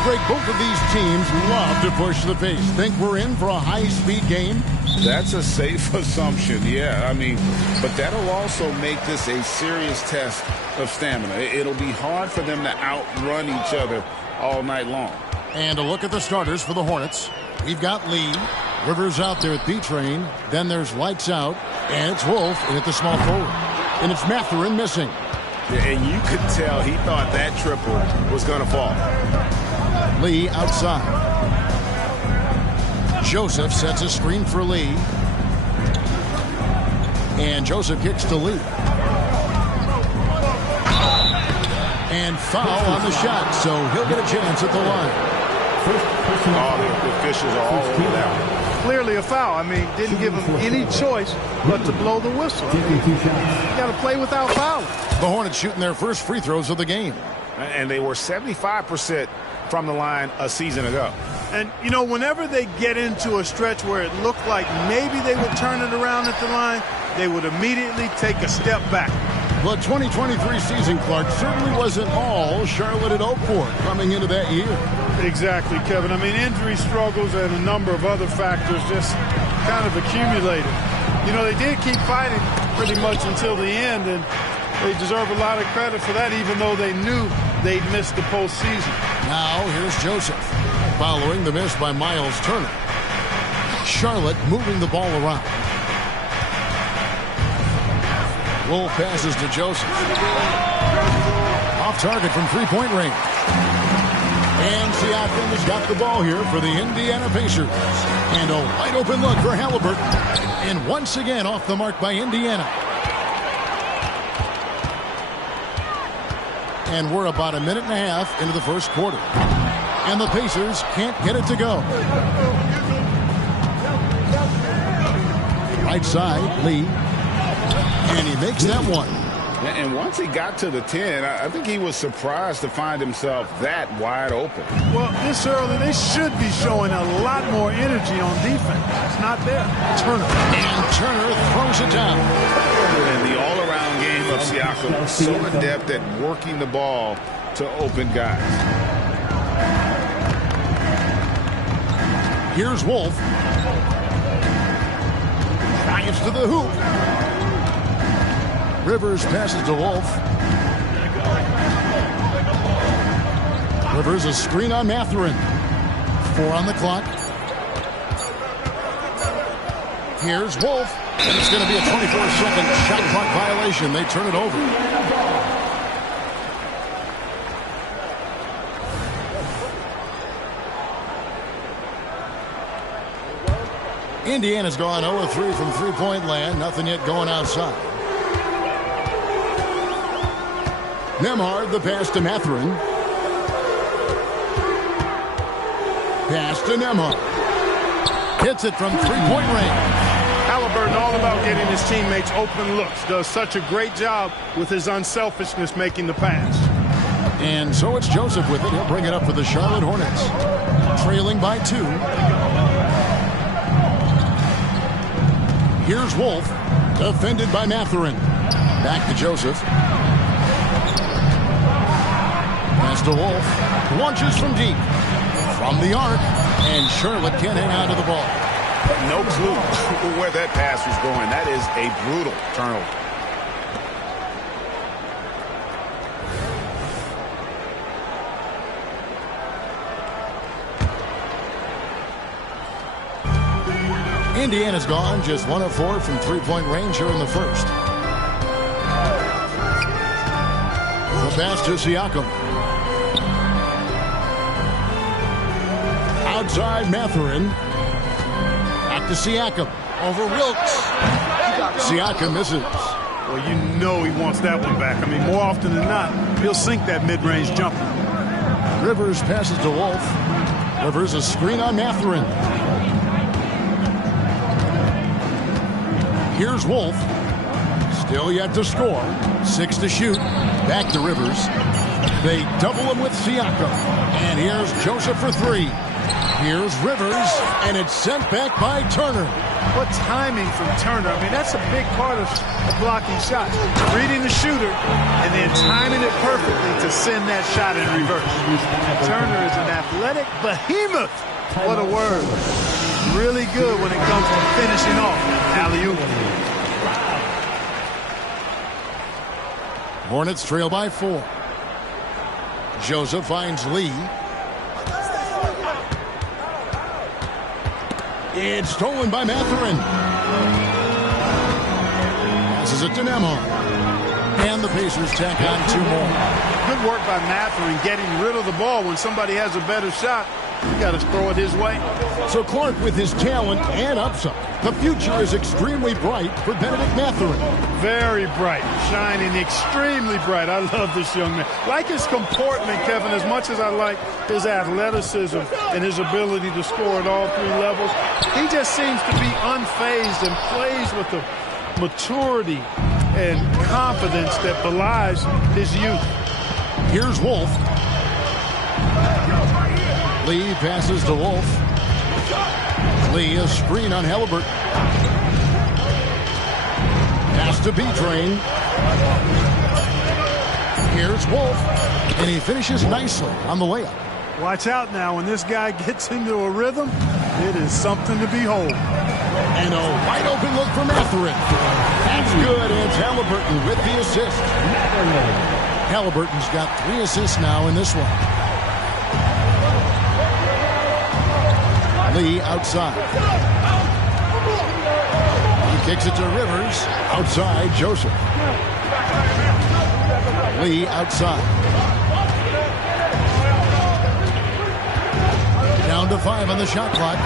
Well, Greg, both of these teams love to push the pace. Think we're in for a high-speed game? That's a safe assumption, yeah. I mean, but that'll also make this a serious test of stamina. It'll be hard for them to outrun each other all night long. And a look at the starters for the Hornets. We've got Lee. Rivers out there at B-Train. Then there's Lights Out. And it's Wolf in at the small forward. And it's Mathurin missing. Yeah, and you could tell he thought that triple was going to fall. Lee outside. Joseph sets a screen for Lee. And Joseph kicks to Lee. And foul on the shot, so he'll get a chance at the line. The officials are all over that. Clearly a foul. I mean, didn't give him any choice but to blow the whistle. I mean, you got to play without fouling. The Hornets shooting their first free throws of the game. And they were 75% from the line a season ago. And, you know, whenever they get into a stretch where it looked like maybe they would turn it around at the line, they would immediately take a step back. The 2023 season, Clark, certainly wasn't all Charlotte had hoped for coming into that year. Exactly, Kevin. I mean, injury struggles and a number of other factors just kind of accumulated. You know, they did keep fighting pretty much until the end, and they deserve a lot of credit for that, even though they knew they'd missed the postseason. Now, here's Joseph, following the miss by Miles Turner. Charlotte moving the ball around. Wolf passes to Joseph. Off target from three-point range. And Siakam has got the ball here for the Indiana Pacers. And a wide-open look for Halliburton. And once again off the mark by Indiana. And we're about a minute and a half into the first quarter. And the Pacers can't get it to go. Right side, Lee. And he makes that one. And once he got to the 10, I think he was surprised to find himself that wide open. Well, this early, they should be showing a lot more energy on defense. It's not there. Turner. And Turner throws it down. And the all-around game of Siakam, so adept at working the ball to open guys. Here's Wolf. Drives to the hoop. Rivers passes to Wolf. Rivers a screen on Mathurin. 4 on the clock. Here's Wolf. And it's going to be a 24-second shot clock violation. They turn it over. Indiana's gone 0-3 from three-point land. Nothing yet going outside. Nembhard, the pass to Mathurin. Pass to Nembhard. Hits it from three-point range. Halliburton all about getting his teammates open looks. Does such a great job with his unselfishness making the pass. And so it's Joseph with it. He'll bring it up for the Charlotte Hornets. Trailing by 2. Here's Wolf. Defended by Mathurin. Back to Joseph. Pass to Wolf. Launches from deep. From the arc. And Charlotte can't hang on to the ball. No clue where that pass was going. That is a brutal turnover. Indiana's gone just 1 of 4 from three-point range here in the first. The pass to Siakam. Outside Mathurin. Back to Siakam. Over Wilkes. Siakam misses. Well, you know he wants that one back. I mean, more often than not, he'll sink that mid-range jumper. Rivers passes to Wolf. Rivers a screen on Mathurin. Here's Wolf. Still yet to score. 6 to shoot. Back to Rivers. They double him with Siakam. And here's Joseph for 3. Here's Rivers, and it's sent back by Turner. What timing from Turner. I mean, that's a big part of blocking shots. Reading the shooter and then timing it perfectly to send that shot in reverse. Turner is an athletic behemoth. What a word. Really good when it comes to finishing off. Alley-oop. Hornets trail by 4. Joseph finds Lee. It's stolen by Mathurin. Passes it to Nemo. And the Pacers tack on 2 more. Good work by Mathurin getting rid of the ball when somebody has a better shot. You got to throw it his way. So Clark, with his talent and upside, the future is extremely bright for Benedict Mathurin. Very bright, shining extremely bright. I love this young man. Like his comportment, Kevin, as much as I like his athleticism and his ability to score at all 3 levels, he just seems to be unfazed and plays with the maturity and confidence that belies his youth. Here's Wolf. Lee passes to Wolf. Lee, a screen on Halliburton. Pass to B-Train. Here's Wolf, and he finishes nicely on the layup. Watch out now. When this guy gets into a rhythm, it is something to behold. And a wide open look for Mathurin. That's good. It's Halliburton with the assist. Halliburton's got 3 assists now in this one. Lee outside. He kicks it to Rivers. Outside, Joseph. Lee outside. Down to 5 on the shot clock.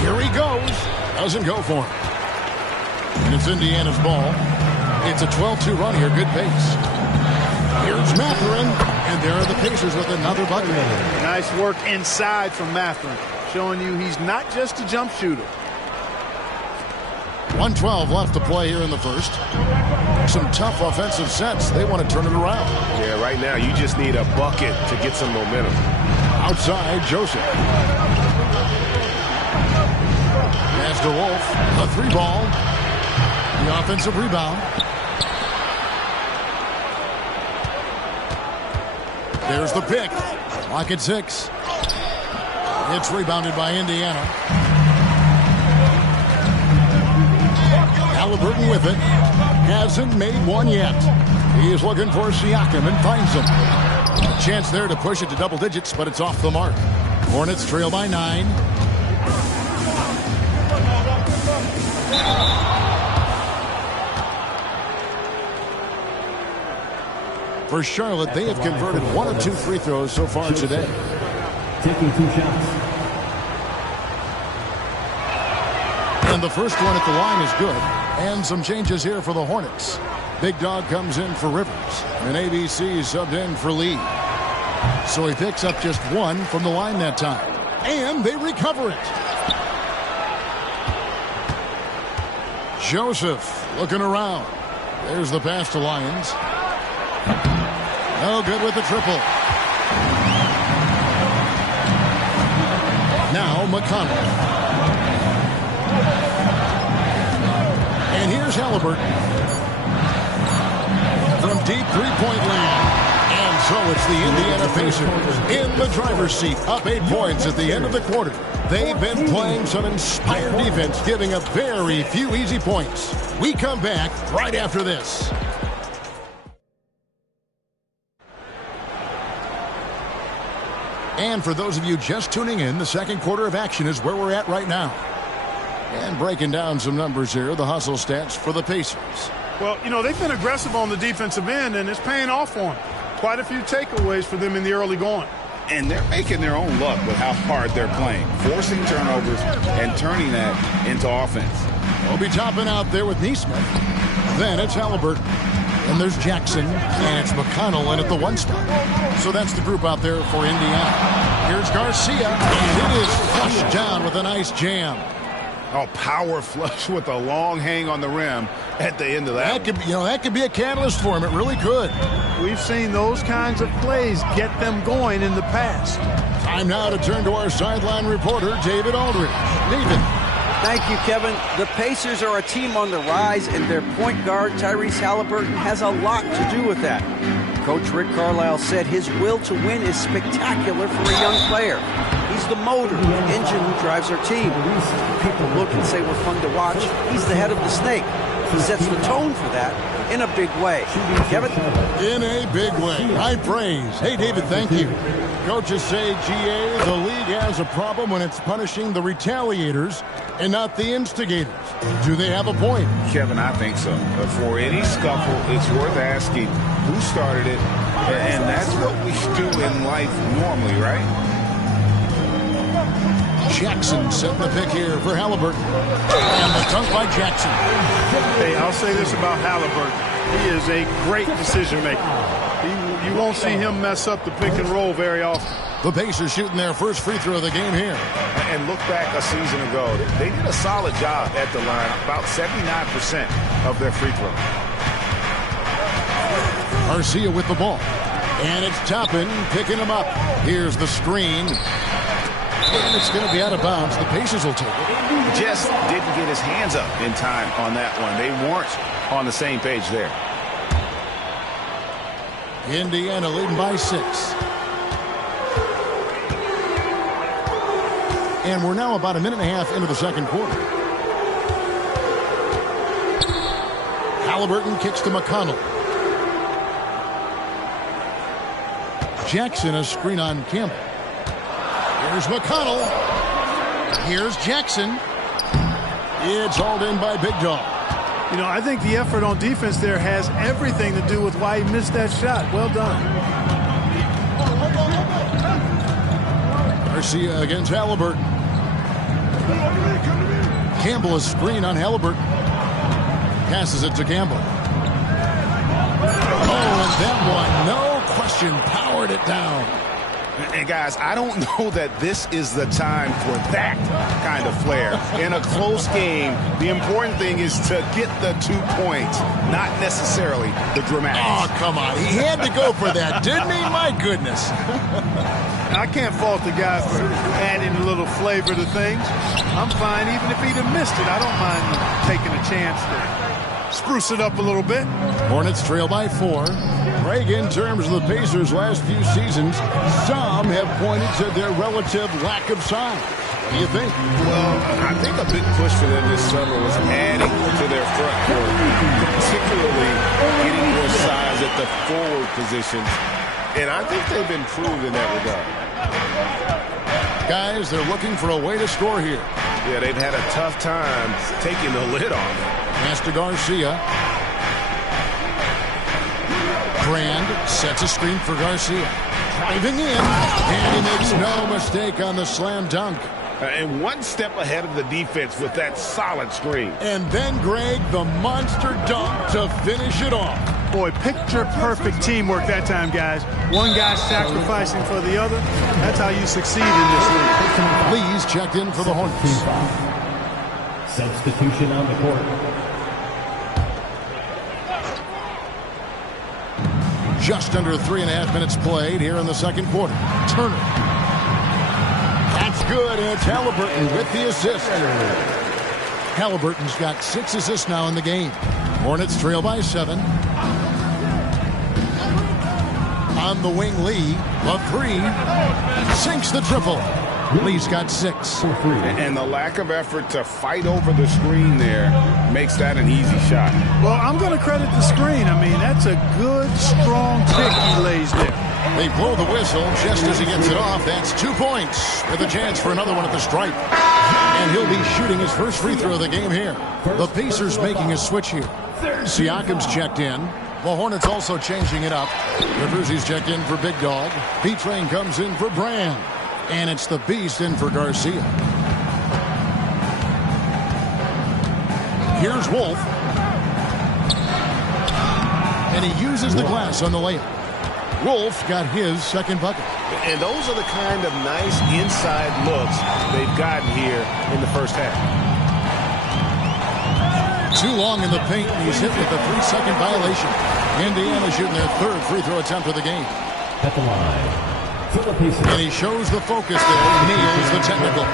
Here he goes. Doesn't go for him. And it's Indiana's ball. It's a 12-2 run here. Good pace. Here's Mathurin. And there are the Pacers with another bucket. Nice work inside from Mathurin, showing you he's not just a jump shooter. 1:12 left to play here in the first. Some tough offensive sets. They want to turn it around. Yeah, right now you just need a bucket to get some momentum. Outside, Joseph. Pass to Wolf. A 3-ball. The offensive rebound. There's the pick. Clock at 6. It's rebounded by Indiana. Halliburton with it. Hasn't made one yet. He's looking for Siakam and finds him. A chance there to push it to double digits, but it's off the mark. Hornets trail by 9. For Charlotte, they have converted 1 of 2 free throws so far today. Taking 2 shots. And the first one at the line is good. And some changes here for the Hornets. Big Dog comes in for Rivers. And ABC subbed in for Lee. So he picks up just 1 from the line that time. And they recover it. Joseph looking around. There's the pass to Lyons. No good with the triple. Now McConnell. And here's Halliburton. From deep three-point land. And so it's the Indiana Pacers in the driver's seat, up 8 points at the end of the quarter. They've been playing some inspired defense, giving up very few easy points. We come back right after this. And for those of you just tuning in, the second quarter of action is where we're at right now. And breaking down some numbers here, the hustle stats for the Pacers. Well, you know, they've been aggressive on the defensive end, and it's paying off for them. Quite a few takeaways for them in the early going. And they're making their own luck with how hard they're playing, forcing turnovers and turning that into offense. We'll be topping out there with Neesmith. Then it's Halliburton. And there's Jackson, and it's McConnell in at the 1 spot. So that's the group out there for Indiana. Here's Garcia, and it is flushed down with a nice jam. Oh, power flush with a long hang on the rim at the end of that. That could be a catalyst for him. It really could. We've seen those kinds of plays get them going in the past. Time now to turn to our sideline reporter, David Aldridge. David. Thank you, Kevin. The Pacers are a team on the rise, and their point guard, Tyrese Halliburton, has a lot to do with that. Coach Rick Carlisle said his will to win is spectacular for a young player. He's the motor, the engine who drives our team. People look and say we're fun to watch. He's the head of the snake. He sets the tone for that in a big way. Kevin? In a big way. High praise. Hey, David, thank you. Coaches say, GA, the league has a problem when it's punishing the retaliators and not the instigators. Do they have a point? Kevin, I think so. For any scuffle, it's worth asking who started it, and that's what we do in life normally, right? Jackson setting the pick here for Halliburton. And the dunk by Jackson. Hey, I'll say this about Halliburton. He is a great decision maker. You won't see him mess up the pick and roll very often. The Pacers shooting their first free throw of the game here. And look back a season ago. They did a solid job at the line. About 79% of their free throw. Garcia with the ball. And it's Toppin picking him up. Here's the screen. And it's going to be out of bounds. The Pacers will take it. He just didn't get his hands up in time on that one. They weren't on the same page there. Indiana leading by 6. And we're now about a minute and a half into the second quarter. Halliburton kicks to McConnell. Jackson, a screen on Campbell. Here's McConnell. Here's Jackson. It's hauled in by Big Dog. You know, I think the effort on defense there has everything to do with why he missed that shot. Well done. Garcia against Halliburton. Campbell, a screen on Halliburton. Passes it to Campbell. Oh, and that one, no question, powered it down. And guys, I don't know that this is the time for that kind of flair. In a close game, the important thing is to get the 2 points, not necessarily the dramatics. Oh, come on. He had to go for that, didn't he? My goodness. I can't fault the guy for adding a little flavor to things. I'm fine even if he'd have missed it. I don't mind taking a chance to spruce it up a little bit. Hornets trail by 4. Greg, in terms of the Pacers' last few seasons, some have pointed to their relative lack of size. What do you think? Well, I think a big push for them this summer was adding to their front court, particularly getting more size at the forward positions. And I think they've improved in that regard. Guys, they're looking for a way to score here. Yeah, they've had a tough time taking the lid off. Pass to Garcia. Brand sets a screen for Garcia. Driving in, and he makes no mistake on the slam dunk. And one step ahead of the defense with that solid screen. And then, Greg, the monster dunk to finish it off. Boy, picture-perfect teamwork that time, guys. One guy sacrificing for the other. That's how you succeed in this league. Lee's checked in for the Hornets. Substitution on the court. Just under 3.5 minutes played here in the second quarter. Turner. That's good, and it's Halliburton with the assist. Halliburton's got 6 assists now in the game. Hornets trail by 7. On the wing, Lee. A 3. Sinks the triple. Lee's got 6. And the lack of effort to fight over the screen there makes that an easy shot. Well, I'm going to credit the screen. I mean, that's a good, strong pick he lays there. They blow the whistle just as he gets it off. That's 2 points with a chance for another one at the stripe. And he'll be shooting his first free throw of the game here. The Pacers making a switch here. Siakam's checked in. The Hornets also changing it up. Rivers, he's checked in for Big Dog. B-Train comes in for Brand. And it's the Beast in for Garcia. Here's Wolf. And he uses the glass on the layup. Wolf got his second bucket. And those are the kind of nice inside looks they've gotten here in the first half. Too long in the paint, and he's hit with a 3-second violation. Indiana shooting their third free throw attempt of the game. At the line. And he shows the focus there, nails the technical.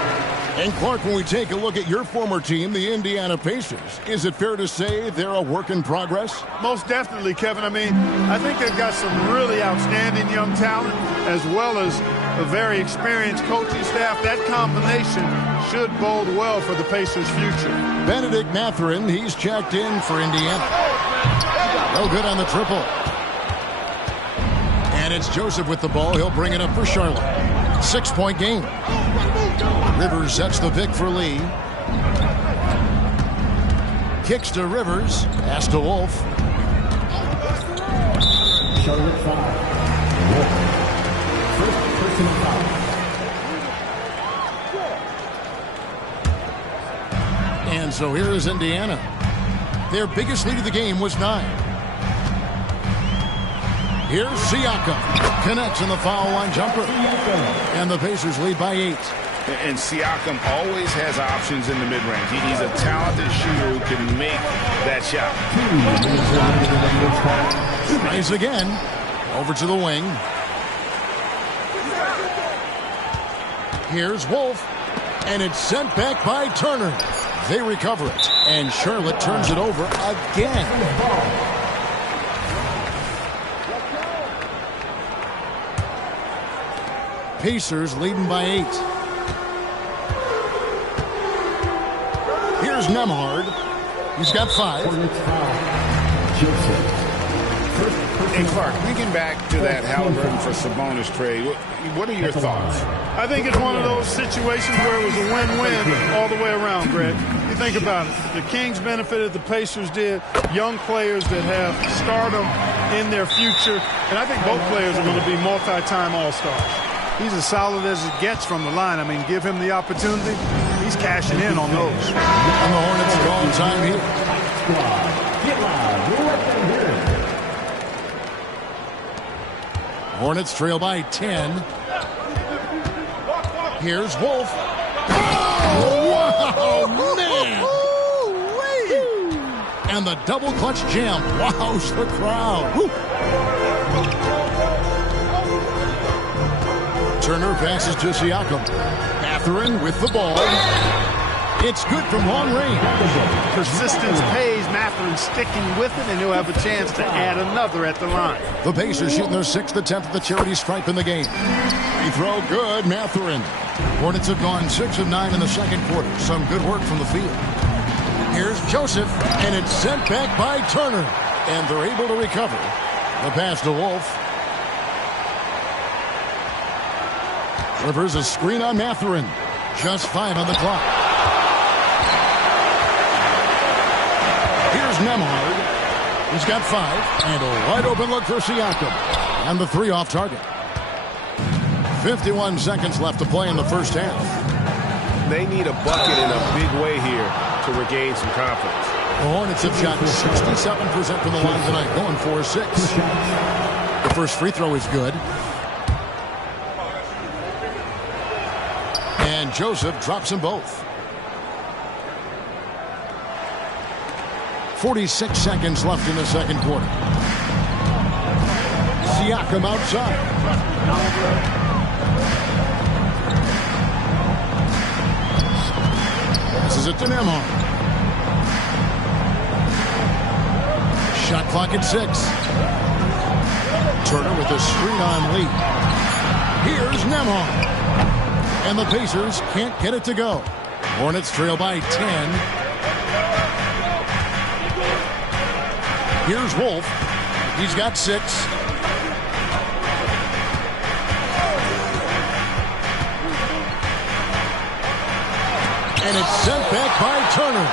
And Clark, when we take a look at your former team, the Indiana Pacers, is it fair to say they're a work in progress? Most definitely, Kevin. I mean, I think they've got some really outstanding young talent as well as a very experienced coaching staff. That combination should bode well for the Pacers' future. Benedict Mathurin, he's checked in for Indiana. No good on the triple. And it's Joseph with the ball. He'll bring it up for Charlotte. 6-point game. Rivers sets the pick for Lee. Kicks to Rivers. Pass to Wolf. Charlotte foul. First personal foul. And so here is Indiana. Their biggest lead of the game was 9. Here's Siakam. Connects in the foul line jumper. And the Pacers lead by 8. And Siakam always has options in the mid-range. He's a talented shooter who can make that shot. Tries again. Over to the wing. Here's Wolf. And it's sent back by Turner. They recover it. And Charlotte turns it over again. Pacers leading by 8. Here's Nemhard. He's got 5. And Clark, thinking back to that Halliburton for Sabonis trade, what are your thoughts? I think it's one of those situations where it was a win-win all the way around, Greg. You think about it. The Kings benefited, the Pacers did. Young players that have stardom in their future. And I think both players are going to be multi-time All-Stars. He's as solid as it gets from the line. I mean, give him the opportunity. He's cashing in on those. And the Hornets are all time here. Get loud. We'll let them hear it. Hornets trail by 10. Here's Wolf. Oh, man! And the double clutch jam wows the crowd. Woo. Turner passes to Siakam. Mathurin with the ball. It's good from long range. Persistence pays. Mathurin sticking with it, and he'll have a chance to add another at the line. The Pacers shooting their 6th attempt at the charity stripe in the game. Free throw good, Mathurin. Hornets have gone 6 of 9 in the second quarter. Some good work from the field. Here's Joseph, and it's sent back by Turner. And they're able to recover. The pass to Wolf. Rivers a screen on Mathurin. Just 5 on the clock. Here's Nemhard. He's got 5. And a wide open look for Siakam. And the 3 off target. 51 seconds left to play in the first half. They need a bucket in a big way here to regain some confidence. The Hornets have shot 67% from the line tonight, going 4-6. The first free throw is good. And Joseph drops them both. 46 seconds left in the second quarter. Siakam outside. Passes it to Nemhard. Shot clock at 6. Turner with a screen on Lee. Here's Nemhard. And the Pacers can't get it to go. Hornets trail by 10. Here's Wolf. He's got 6. And it's sent back by Turner.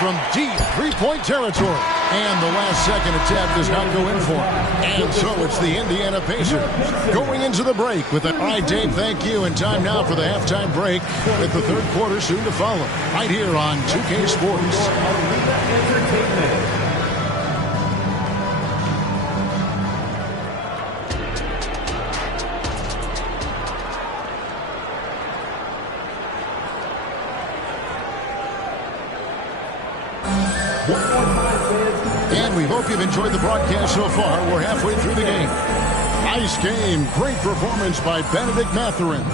From deep three-point territory. And the last second attempt does not go in for him. And so it's the Indiana Pacers going into the break with a... All right, Dave, thank you. And time now for the halftime break with the third quarter soon to follow. Right here on 2K Sports. And we hope you've enjoyed the broadcast so far. We're halfway through the game. Nice game. Great performance by Benedict Mathurin.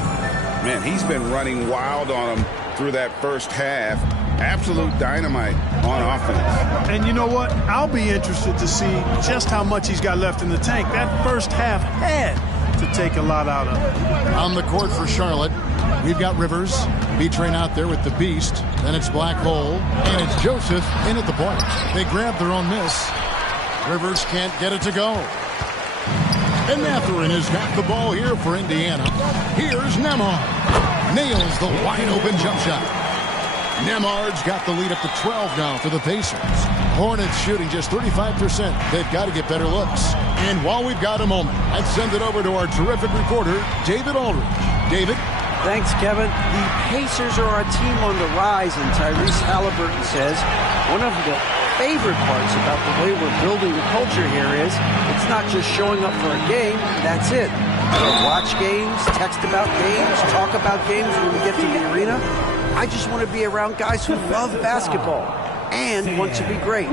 Man, he's been running wild on him through that first half. Absolute dynamite on offense. And you know what? I'll be interested to see just how much he's got left in the tank. That first half had to take a lot out of him. On the court for Charlotte, we've got Rivers. B-Train out there with the Beast. Then it's Black Hole. And it's Joseph in at the point. They grab their own miss. Rivers can't get it to go. And Mathurin has got the ball here for Indiana. Here's Nembhard. Nails the wide-open jump shot. Nembhard's got the lead up to 12 now for the Pacers. Hornets shooting just 35%. They've got to get better looks. And while we've got a moment, I'd send it over to our terrific reporter, David Aldridge. David? Thanks, Kevin. The Pacers are a team on the rise, and Tyrese Halliburton says one of the favorite parts about the way we're building the culture here is it's not just showing up for a game, that's it. We'll watch games, text about games, talk about games when we get to the arena. I just want to be around guys who love basketball and want to be great.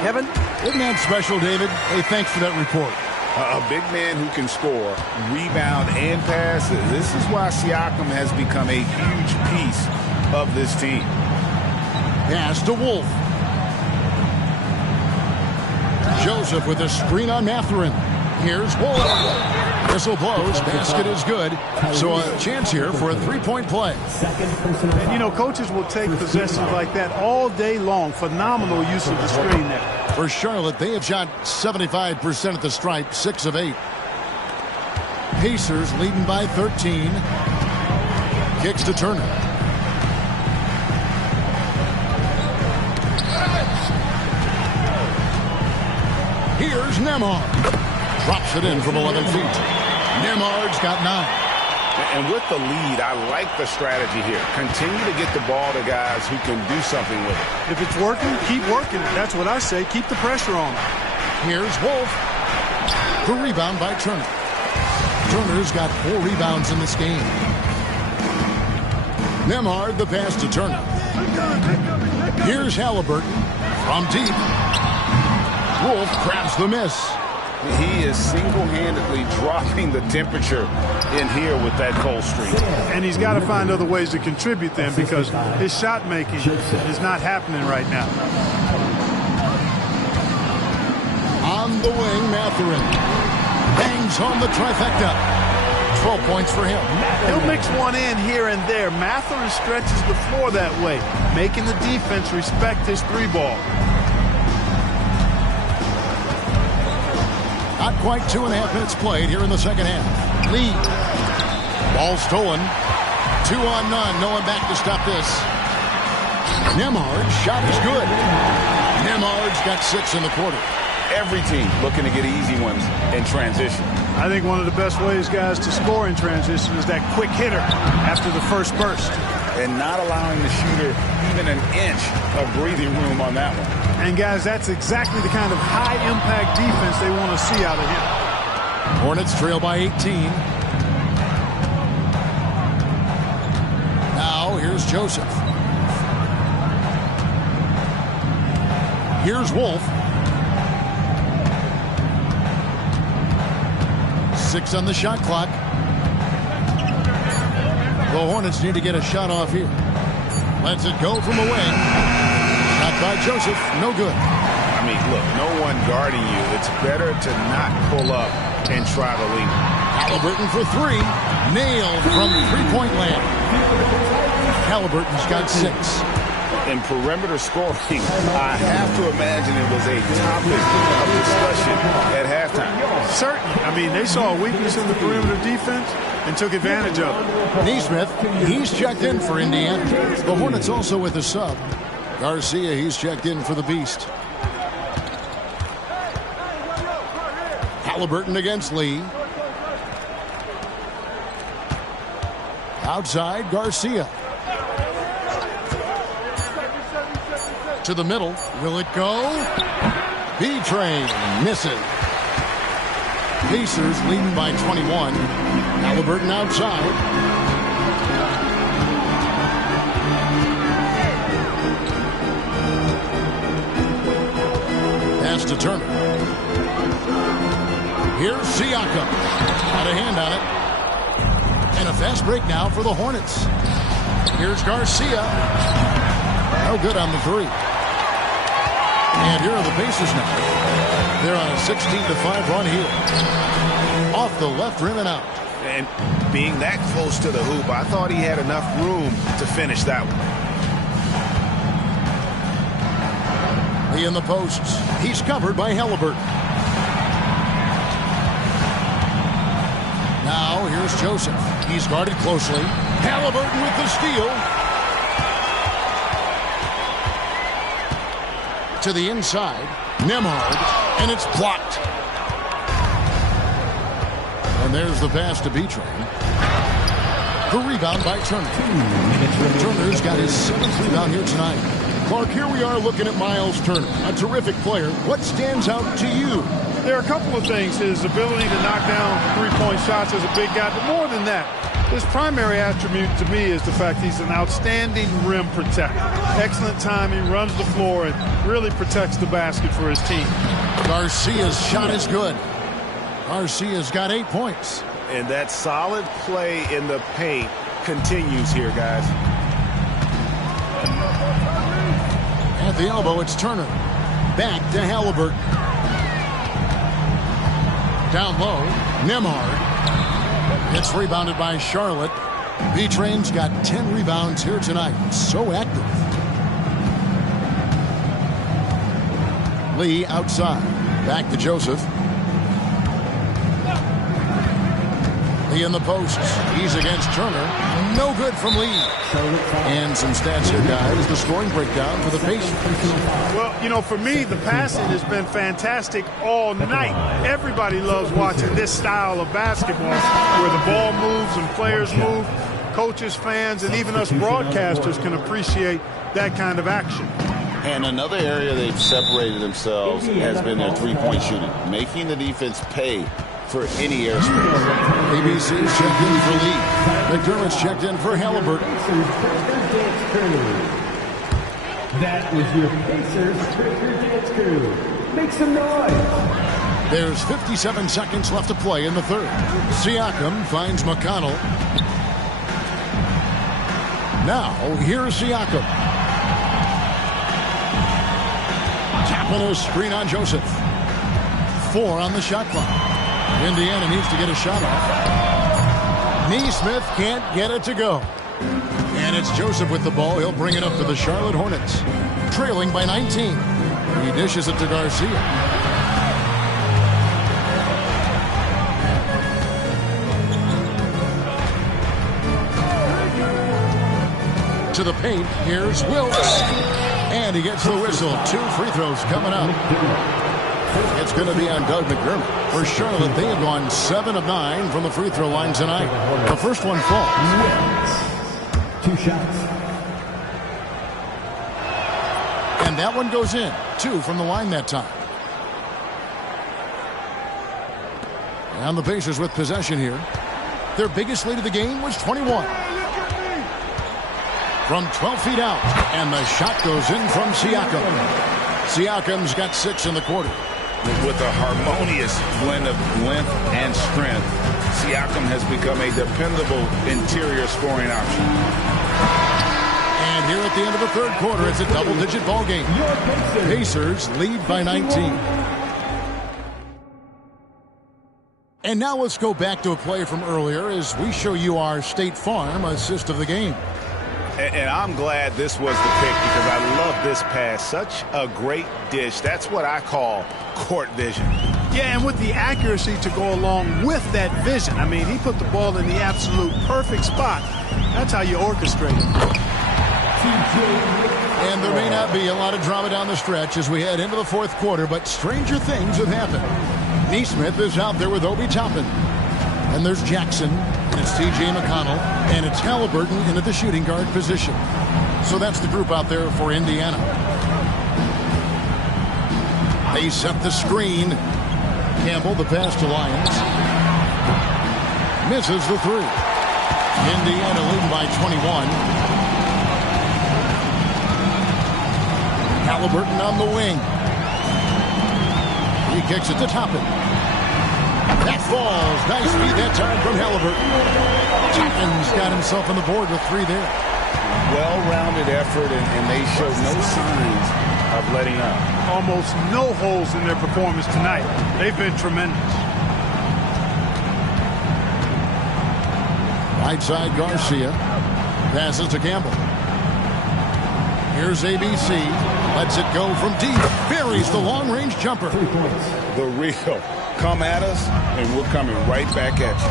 Kevin? Isn't that special, David? Hey, thanks for that report. A big man who can score, rebound, and pass. This is why Siakam has become a huge piece of this team. Pass to Wolf. Joseph with a screen on Mathurin. Here's Wolf. Whistle blows. Basket is good. So a chance here for a three-point play. And, you know, coaches will take possessions like that all day long. Phenomenal use of the screen there. For Charlotte, they have shot 75% at the stripe, 6 of 8. Pacers leading by 13. Kicks to Turner. Here's Nembhard. Drops it in from 11 feet. Nembhard's got 9. And with the lead, I like the strategy here. Continue to get the ball to guys who can do something with it. If it's working, keep working it. That's what I say. Keep the pressure on. Here's Wolf. The rebound by Turner. Turner's got 4 rebounds in this game. Nembhard the pass to Turner. Here's Halliburton from deep. Wolf grabs the miss. He is single-handedly dropping the temperature in here with that cold streak. And he's got to find other ways to contribute then because his shot making is not happening right now. On the wing, Mathurin bangs home the trifecta. 12 points for him. He'll mix one in here and there. Mathurin stretches the floor that way, making the defense respect his 3-ball. Not quite 2.5 minutes played here in the second half. Lee. Ball stolen. 2 on none. No one back to stop this. Nembhard's shot is good. Nembhard's got 6 in the quarter. Every team looking to get easy ones in transition. I think one of the best ways, guys, to score in transition is that quick hitter after the first burst. And not allowing the shooter even an inch of breathing room on that one. And, guys, that's exactly the kind of high-impact defense they want to see out of him. Hornets trail by 18. Now, here's Joseph. Here's Wolf. 6 on the shot clock. The Hornets need to get a shot off here. Lets it go from away. Shot by Joseph. No good. I mean, look, no one guarding you. It's better to not pull up and try to lead. Halliburton for 3. Nailed from three-point land. Halliburton's got 6. In perimeter scoring, I have to imagine it was a topic of discussion at halftime. Certainly. I mean, they saw a weakness in the perimeter defense and took advantage of it. Nesmith, he's checked in for Indiana. The Hornets also with a sub. Garcia, he's checked in for the Beast. Halliburton against Lee. Outside, Garcia. To the middle. Will it go? B-Train misses. Pacers leading by 21. Halliburton outside. pass to Turner. Here's Siakam. Got a hand on it. And a fast break now for the Hornets. Here's Garcia. No good on the three. And here are the Pacers now. They're on a 16-5 run here. Off the left rim and out. And being that close to the hoop, I thought he had enough room to finish that one. Lee in the posts. He's covered by Halliburton. Now here's Joseph. He's guarded closely. Halliburton with the steal. To the inside. Nembhard. And it's blocked. And there's the pass to B-Train. The rebound by Turner. Turner's got his 7th rebound here tonight. Clark, here we are looking at Miles Turner, a terrific player. What stands out to you? There are a couple of things. His ability to knock down three-point shots as a big guy, but more than that, his primary attribute to me is the fact he's an outstanding rim protector. Excellent timing, runs the floor, and really protects the basket for his team. Garcia's shot is good. Garcia's got 8 points. And that solid play in the paint continues here, guys. At the elbow, it's Turner. Back to Halliburton. Down low, Nembhard. It's rebounded by Charlotte. B-Train's got 10 rebounds here tonight. So active. Lee outside. Back to Joseph. Lee in the posts. He's against Turner. No good from Lee. And some stats here, guys. The scoring breakdown for the Pacers. Well, you know, for me, the passing has been fantastic all night. Everybody loves watching this style of basketball where the ball moves and players move. Coaches, fans, and even us broadcasters can appreciate that kind of action. And another area they've separated themselves has been their three-point shooting, making the defense pay for any airspace. ABC's checked in for Lee. McDermott's checked in for Halliburton. That was your Pacers Breaker Dance Crew. Make some noise. There's 57 seconds left to play in the third. Siakam finds McConnell. Now, here's Siakam. Tapping a screen on Joseph. 4 on the shot clock. Indiana needs to get a shot off. Nesmith can't get it to go. And it's Joseph with the ball. He'll bring it up to the Charlotte Hornets. Trailing by 19. He dishes it to Garcia. To the paint, here's Wilkes. And he gets the whistle. 2 free throws coming up. It's going to be on Doug McDermott. For Charlotte, they have gone 7 of 9 from the free throw line tonight. The first one falls. 2 shots. And that one goes in. 2 from the line that time. And the Pacers with possession here. Their biggest lead of the game was 21. From 12 feet out. And the shot goes in from Siakam. Siakam's got 6 in the quarter. With a harmonious blend of length and strength, Siakam has become a dependable interior scoring option. And here at the end of the third quarter, it's a double-digit ball game. Pacers lead by 19. And now let's go back to a play from earlier as we show you our State Farm assist of the game. And I'm glad this was the pick because I love this pass. Such a great dish. That's what I call court vision. Yeah, and with the accuracy to go along with that vision. I mean, he put the ball in the absolute perfect spot. That's how you orchestrate it. And there may not be a lot of drama down the stretch as we head into the fourth quarter, but stranger things have happened. Nesmith is out there with Obi Toppin. And there's Jackson, and it's T.J. McConnell, and it's Halliburton into the shooting guard position. So that's the group out there for Indiana. They set the screen. Campbell, the pass to Lyons. Misses the 3. Indiana leading by 21. Halliburton on the wing. He kicks it to Toppin. That falls. Nice feed that time from Halliburton. Toppin's got himself on the board with 3 there. Well-rounded effort, and they show no signs of letting up. Almost no holes in their performance tonight. They've been tremendous. Right side, Garcia. Passes to Campbell. Here's ABC. Lets it go from deep. Buries the long-range jumper. 3 points. The real. Come at us, and we're coming right back at you.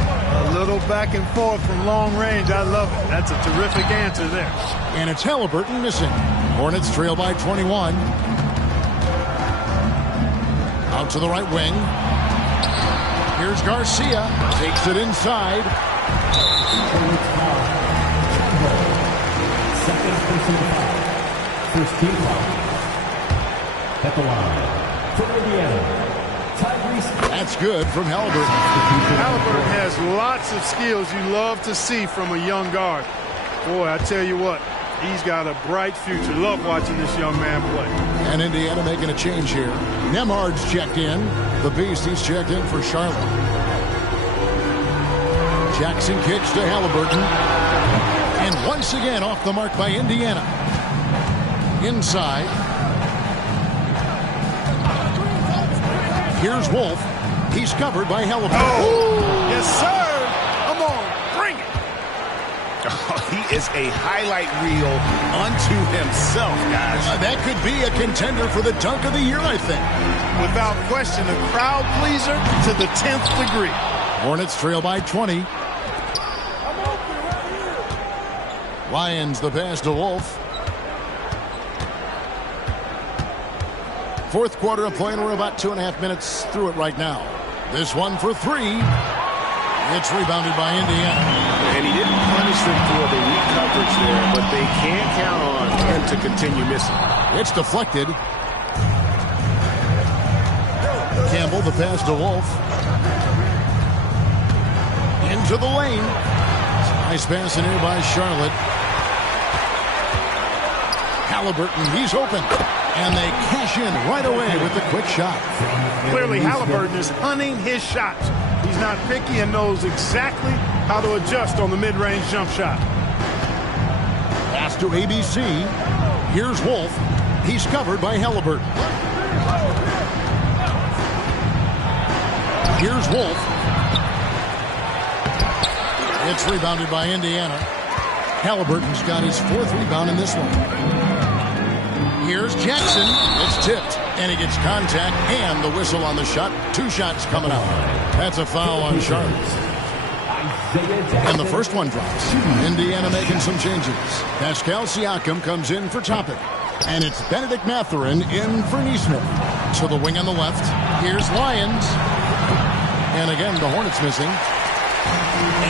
A little back and forth from long range. I love it. That's a terrific answer there. And it's Halliburton missing. Hornets trail by 21. Out to the right wing. Here's Garcia. Takes it inside. Second personal foul. First team foul. At the line. For Indiana. That's good from Halliburton. Halliburton has lots of skills you love to see from a young guard. Boy, I tell you what, he's got a bright future. Love watching this young man play. And Indiana making a change here. Nemhard's checked in. The Beast, he's checked in for Charlotte. Jackson kicks to Halliburton. And once again off the mark by Indiana. Inside. Here's Wolf. He's covered by Halliburton. Oh, yes, sir. Come on, bring it. He is a highlight reel unto himself, guys. That could be a contender for the dunk of the year, I think. Without question, a crowd pleaser to the 10th degree. Hornets trail by 20. Lions the pass to Wolf. Fourth quarter of play, and we're about 2.5 minutes through it right now. This one for 3. It's rebounded by Indiana. And he didn't punish them for the weak coverage there, but they can't count on him to continue missing. It's deflected. Campbell, the pass to Wolf. Into the lane. Nice pass in here by Charlotte. Halliburton, he's open. And they cash in right away with the quick shot. Clearly, Halliburton is hunting his shots. He's not picky and knows exactly how to adjust on the mid-range jump shot. Pass to ABC. Here's Wolf. He's covered by Halliburton. Here's Wolf. It's rebounded by Indiana. Halliburton's got his 4th rebound in this one. Here's Jackson. It's tipped, and he gets contact and the whistle on the shot. 2 shots coming out. That's a foul on Charlotte. And the first one drops. Indiana making some changes. Pascal Siakam comes in for Toppin. And it's Benedict Mathurin in for Nesmith. To the wing on the left. Here's Lyons. And again, the Hornets missing.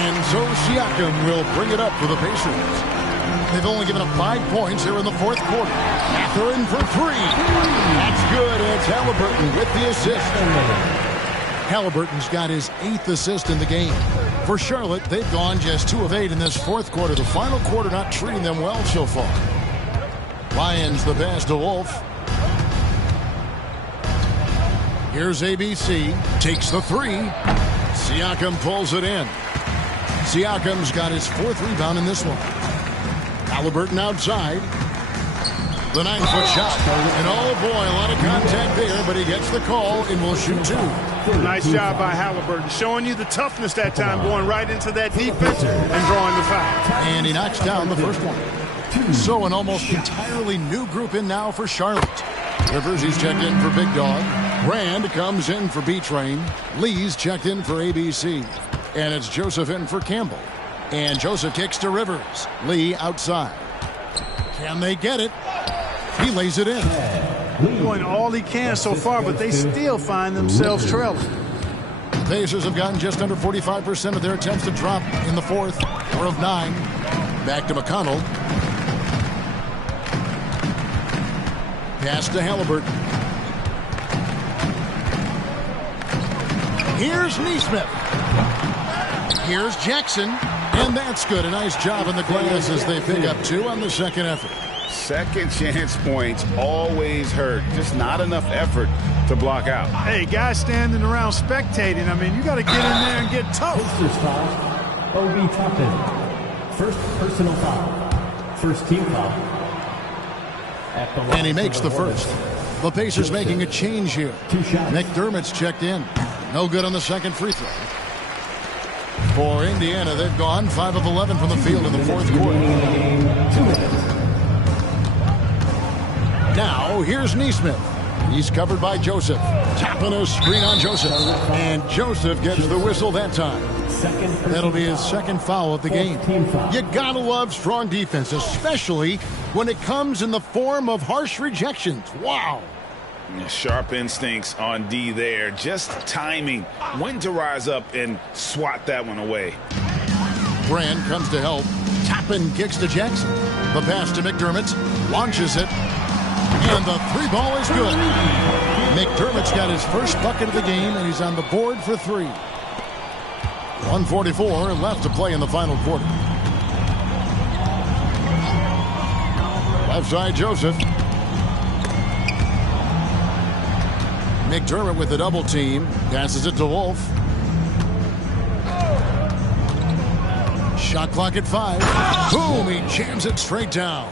And so Siakam will bring it up for the Pacers. They've only given up 5 points here in the fourth quarter. Mathurin for 3. That's good. And it's Halliburton with the assist. Halliburton's got his 8th assist in the game. For Charlotte, they've gone just 2 of 8 in this fourth quarter. The final quarter not treating them well so far. Lions the pass to Wolf. Here's ABC. Takes the 3. Siakam pulls it in. Siakam's got his 4th rebound in this one. Halliburton outside. The 9-foot shot. And oh boy, a lot of contact there, but he gets the call and will shoot 2. Nice job by Halliburton, showing you the toughness that time, going right into that defense and drawing the foul. And he knocks down the first one. So an almost entirely new group in now for Charlotte. Rivers, he's checked in for Big Dog. Rand comes in for B-Train. Lee's checked in for ABC. And it's Joseph in for Campbell. And Joseph kicks to Rivers. Lee outside. Can they get it? He lays it in. Doing all he can so far, but they still find themselves trailing. The Pacers have gotten just under 45% of their attempts to drop in the fourth. 4 of 9. Back to McConnell. Pass to Halliburton. Here's Nesmith. Here's Jackson. And that's good. A nice job in the glass as they pick up 2 on the second effort. Second chance points always hurt. Just not enough effort to block out. Hey, guys standing around spectating. I mean, you got to get in there and get tough. Pacers foul. O.B. Toppin. First personal foul. First team foul. And he makes the first. The Pacers making a change here. McDermott's checked in. No good on the second free throw. For Indiana, they've gone 5 of 11 from the field in the fourth quarter. Now, here's Nesmith. He's covered by Joseph. Tapping a screen on Joseph. And Joseph gets the whistle that time. That'll be his second foul of the game. You gotta love strong defense, especially when it comes in the form of harsh rejections. Wow. Sharp instincts on D there. Just timing when to rise up and swat that one away. Brand comes to help. Tappin kicks to Jackson. The pass to McDermott. Launches it. And the three ball is good. McDermott's got his first bucket of the game, and he's on the board for 3. 1:44 left to play in the final quarter. Left side, Joseph. McDermott with the double team. Passes it to Wolf. Shot clock at 5. Boom, he jams it straight down.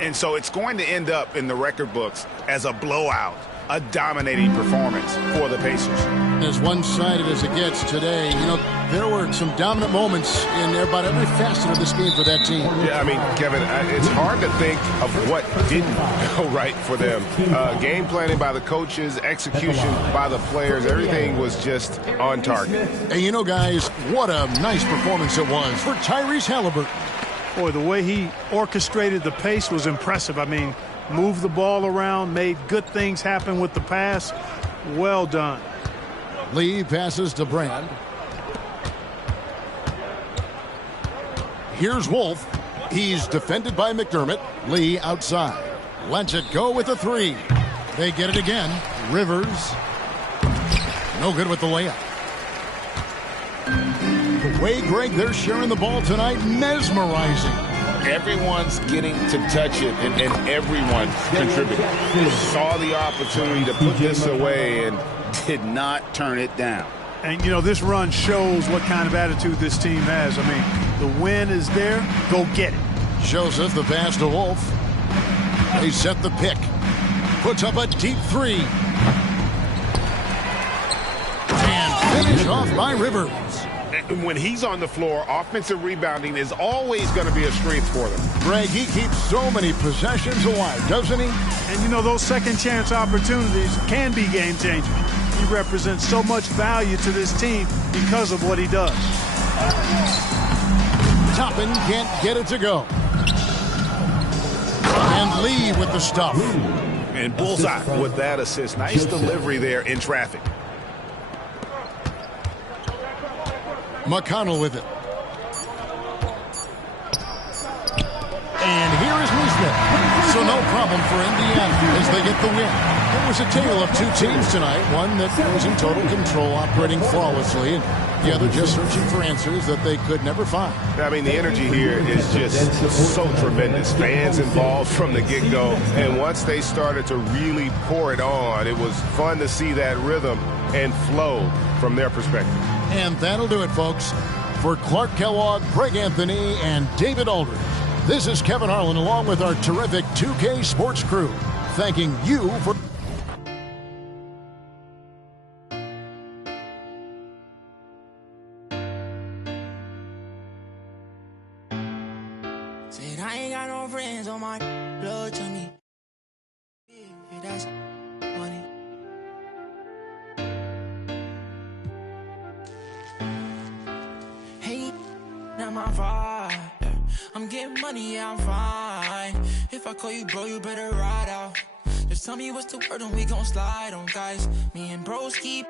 And so it's going to end up in the record books as a blowout, a dominating performance for the Pacers. As one-sided as it gets today, you know, there were some dominant moments in about every facet of this game for that team. Yeah, I mean, Kevin, it's hard to think of what didn't go right for them. Game planning by the coaches, execution by the players, everything was just on target. And you know, guys, what a nice performance it was for Tyrese Halliburton. Boy, the way he orchestrated the pace was impressive. I mean, moved the ball around, made good things happen with the pass. Well done. Lee passes to Brand. Here's Wolf. He's defended by McDermott. Lee outside. Lets it go with a 3. They get it again. Rivers. No good with the layup. The way, Greg, they're sharing the ball tonight, mesmerizing. Everyone's getting to touch it, and everyone contributed. Saw the opportunity to put this away and did not turn it down. And, you know, this run shows what kind of attitude this team has. I mean, the win is there. Go get it. Joseph, the pass to Wolf. They set the pick. Puts up a deep 3. And finish off by Rivers. And when he's on the floor, offensive rebounding is always going to be a strength for them. Greg, he keeps so many possessions alive, doesn't he? And, you know, those second chance opportunities can be game-changing. He represents so much value to this team because of what he does. Toppin can't get it to go. And Lee with the stuff. And bullseye with that assist. Nice delivery there in traffic. McConnell with it. And here is Nesmith. So no problem for Indiana as they get the win. It was a tale of two teams tonight. One that was in total control, operating flawlessly, and the other just searching for answers that they could never find. I mean, the energy here is just so tremendous. Fans involved from the get-go. And once they started to really pour it on, it was fun to see that rhythm and flow from their perspective. And that'll do it, folks. For Clark Kellogg, Greg Anthony, and David Aldridge, this is Kevin Harlan along with our terrific 2K Sports crew, thanking you for... Said I ain't got no friends on my blood to me. That's funny. Hey, not my vibe. I'm getting money, yeah, I'm fine. If I call you bro, you better ride out. Just tell me what's the word and we gon' slide on, guys. Me and bros keep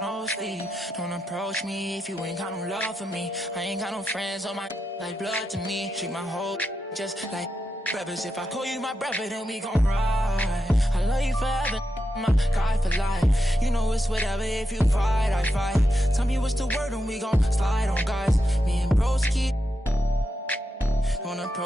no sleep. Don't approach me if you ain't got no love for me. I ain't got no friends on my like blood to me. Treat my whole just like brothers. If I call you my brother, then we gon' ride. I love you forever, my guy for life. You know it's whatever, if you fight, I fight. Tell me what's the word and we gon' slide on, guys. Me and bros keep don't approach